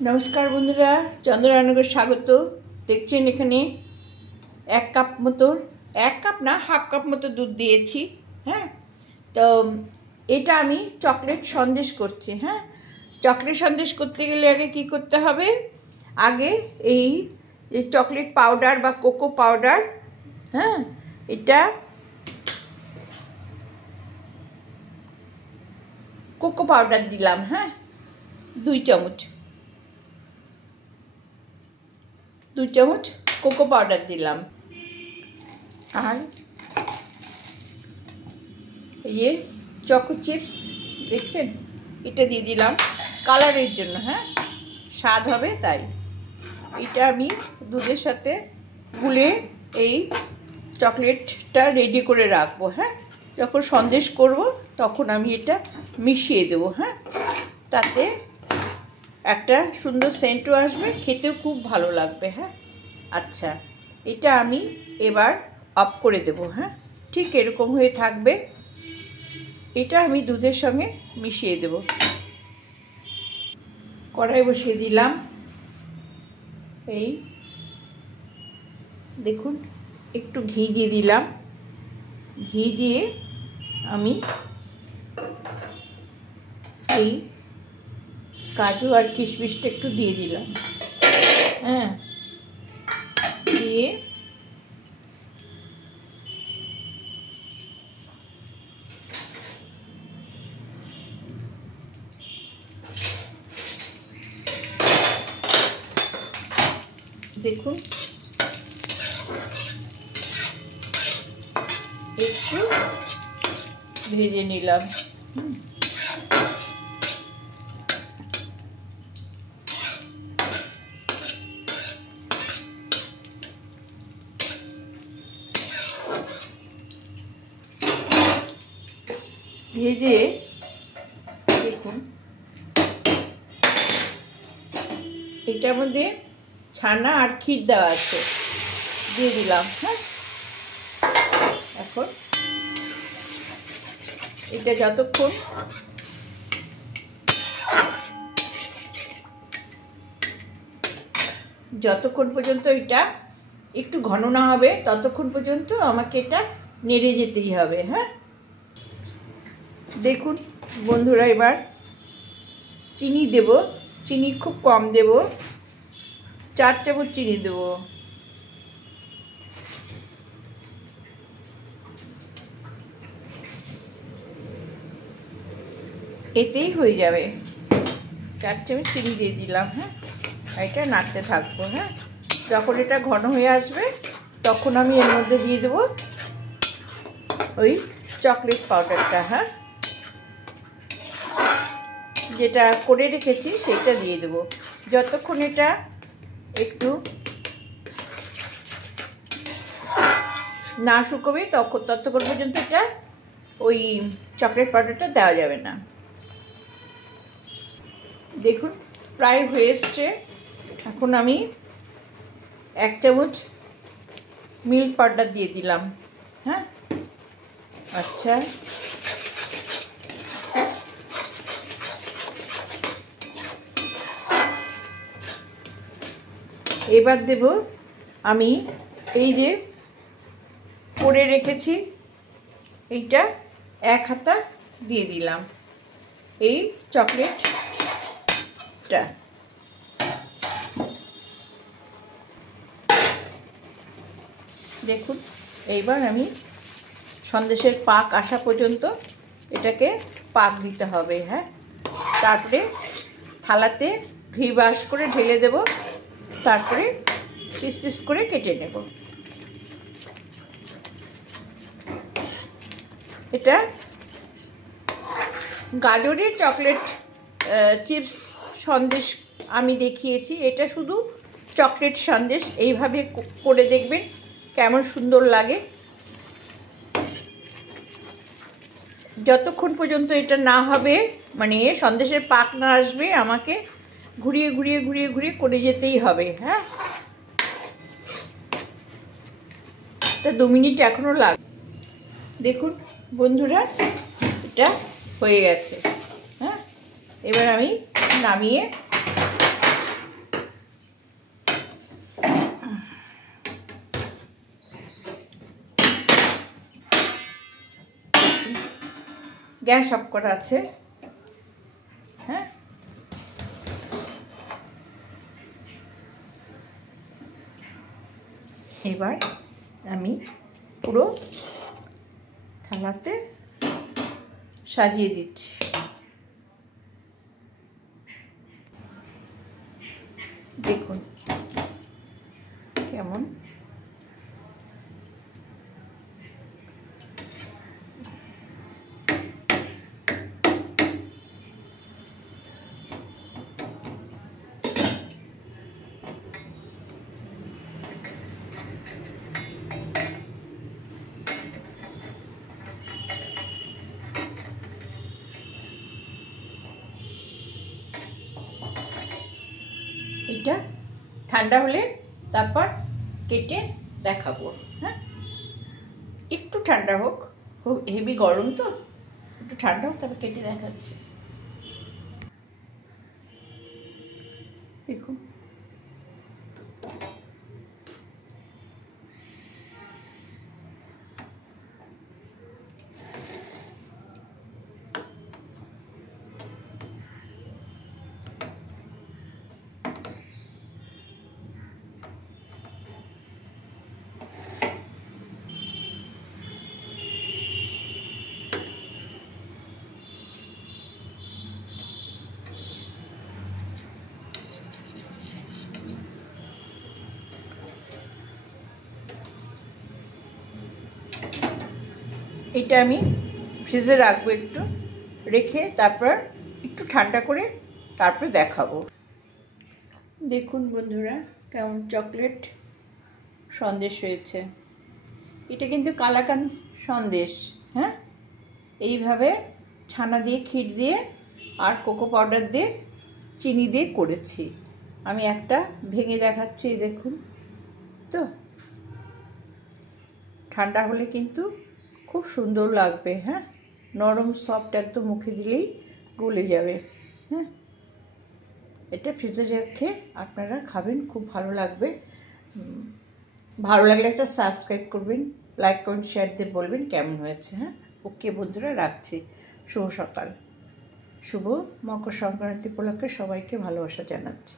नमस्कार बंधुरा चंद्ररानगर स्वागत देखें एखाने एक कप मतो एक कप ना हाफ कप मतो दूध दिएছি हाँ तो এটা আমি চকলেট সন্দেশ করছি हाँ চকলেট সন্দেশ করতে গেলে আগে কি করতে হবে আগে এই যে চকলেট পাউডার বা কোকো পাউডার हाँ এটা কোকো পাউডার দিলাম हाँ 2 চামচ कोको पाउडर दिलाम और ये चको चिप्स देखছেন এটা দিয়ে দিলাম কালারের জন্য হ্যাঁ স্বাদ হবে তাই এটা আমি দুধের সাথে গুলে এই চকলেটটা রেডি করে রাখবো হ্যাঁ যখন সন্দেশ করব তখন আমি এটা মিশিয়ে দেব হ্যাঁ তাতে একটা সুন্দর সেন্টও আসবে খেতেও খুব ভালো লাগবে হ্যাঁ আচ্ছা এটা আমি এবার অফ করে দেব হ্যাঁ ঠিক এরকম হয়ে থাকবে এটা আমি দুধের সঙ্গে মিশিয়ে দেব কড়াই বসিয়ে দিলাম এই দেখুন একটু ঘি দিয়ে দিলাম ঘি দিয়ে আমি এই काजू और किशमिशটা একটু দিয়ে দিলাম হ্যাঁ দিয়ে দেখুন একটু ভেজে নিলাম ভেজে দেখুন এটার মধ্যে ছানা আর ক্ষীর দেওয়া আছে দিয়ে দিলাম হ্যাঁ এখন এটা যতক্ষণ পর্যন্ত এটা একটু ঘন না হবে ততক্ষণ পর্যন্ত আমাকে এটা নেড়ে যেতেই হবে হ্যাঁ দেখুন বন্ধুরা এবার চিনি দেব চিনি খুব কম দেব 4 চামচ চিনি দেব এতেই হয়ে যাবে 4 চামচ চিনি দিয়ে দিলাম হ্যাঁ এটা নাড়তে থাকবো হ্যাঁ যখন এটা ঘন হয়ে আসবে তখন আমি এর মধ্যে দিয়ে দেব ওই চকলেট পাউডারটা হ্যাঁ যেটা করে রেখেছি সেটা দিয়ে দেব যতক্ষণ এটা একটু না শুকোবে ততক্ষণ পর্যন্ত এটা ওই চকলেট পাউডারটা দেওয়া যাবে না দেখুন প্রায় হয়ে এসছে এখন আমি 1 চামচ মিল্ক পাউডার দিয়ে দিলাম হ্যাঁ আচ্ছা এবার দেব আমি এই যে করে রেখেছি এইটা 1 হাতা দিয়ে দিলাম এই চকলেটটা দেখুন এইবার আমি সন্দেশের পাক আসা পর্যন্ত এটাকে পাক দিতে হবে হ্যাঁ তারপরে থালাতে ঘি ব্রাশ করে ঢেলে দেব তারপরে পিস পিস করে কেটে নেব এটা গাজরের চকলেট চিপস সন্দেশ আমি দেখিয়েছি এটা শুধু চকলেট সন্দেশ এইভাবে করে দেখবেন কেমন সুন্দর লাগে যতক্ষণ পর্যন্ত এটা না হবে মানে সন্দেশের পাক না আসবে আমাকে ঘুরিয়ে ঘুরিয়ে ঘুরিয়ে ঘুরিয়ে করে যেতেই হবে হ্যাঁ এটা 2 মিনিট এখনো লাগবে দেখুন বন্ধুরা এটা হয়ে গেছে হ্যাঁ এবার আমি নামিয়ে গ্যাস অফ করা আছে। হ্যাঁ, এবার আমি পুরো থালাতে সাজিয়ে দিচ্ছি। দেখুন কেমন এটা ঠান্ডা হলে তারপর কেটে দেখাবো। হ্যাঁ, একটু ঠান্ডা হোক, খুব হেভি গরম তো, একটু ঠান্ডা হোক তারপর কেটে দেখাচ্ছি। দেখুন এটা আমি ফ্রিজে রাখবো, একটু রেখে তারপর একটু ঠান্ডা করে তারপরে দেখাবো। দেখুন বন্ধুরা কেমন চকলেট সন্দেশ হয়েছে। এটা কিন্তু কালাকান্দ সন্দেশ। হ্যাঁ, এইভাবে ছানা দিয়ে, ক্ষীর দিয়ে আর কোকো পাউডার দিয়ে, চিনি দিয়ে করেছি। আমি একটা ভেঙে দেখাচ্ছি, দেখুন তো। ঠান্ডা হলে কিন্তু খুব সুন্দর লাগবে। হ্যাঁ, নরম সফট, একদম মুখে দিলেই গলে যাবে। হ্যাঁ, এটা ফ্রিজে রেখে আপনারা খাবেন, খুব ভালো লাগবে। ভালো লাগলে একটা সাবস্ক্রাইব করবেন, লাইক কমেন্ট শেয়ার দিয়ে বলবেন কেমন হয়েছে। হ্যাঁ, ওকে বন্ধুরা, রাখছি। শুভ সকাল, শুভ মকর সংক্রান্তি উপলক্ষে সবাইকে ভালোবাসা জানাচ্ছি।